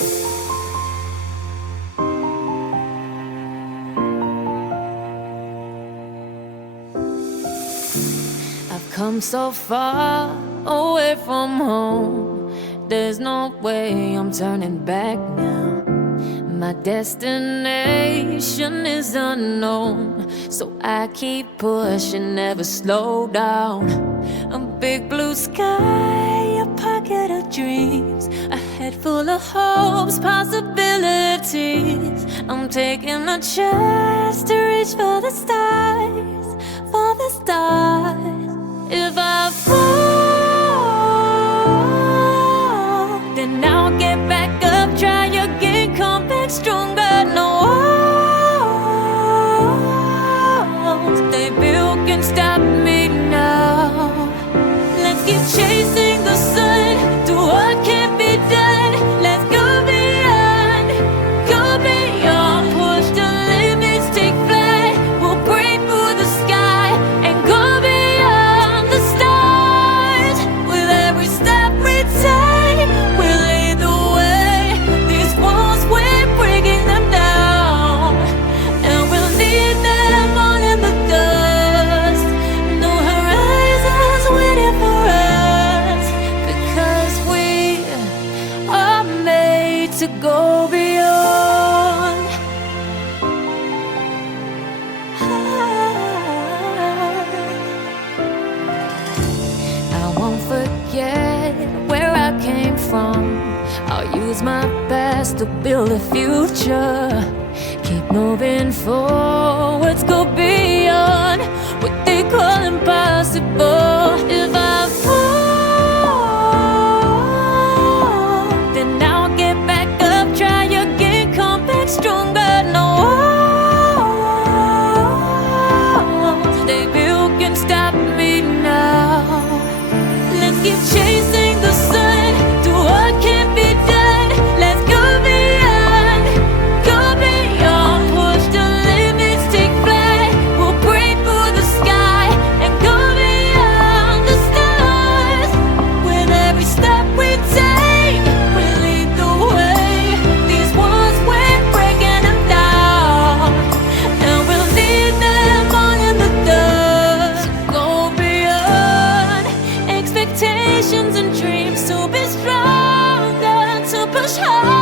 I've come so far away from home. There's no way I'm turning back now. My destination is unknown, so I keep pushing, never slow down. A big blue sky, a pocket of dreams, a head full of hopes, possibilities. I'm taking a chance to reach for the stars, for the stars. If I fall, then I'll get back up, try again, come back stronger. No walls they built can stop me now. Let's keep chasing the sun, do what can't be done. Let's go beyond, push the limits, take flight. We'll break through the sky and go beyond the stars. With every step we take, we'll lead the way. These walls, we're breaking them down, and we'll leave them all in the dust. No horizons waiting for us, because we are made to go beyond. I won't forget where I came from. I'll use my best to build a future. Keep moving forwards, go beyond what they call impossible. If I fall, then I'll get back up, try again, come back stronger. No walls they built can stop me now. Let's keep chasing the sun, do what can't be done. Let's go beyond, push the limits, take flight. We'll break through the sky and go beyond the stars. With every step we take, we lead the way. These walls, we're breaking them down, and we'll leave them all in the dust. Go beyond expectations and dreams, to be stronger, to push hard.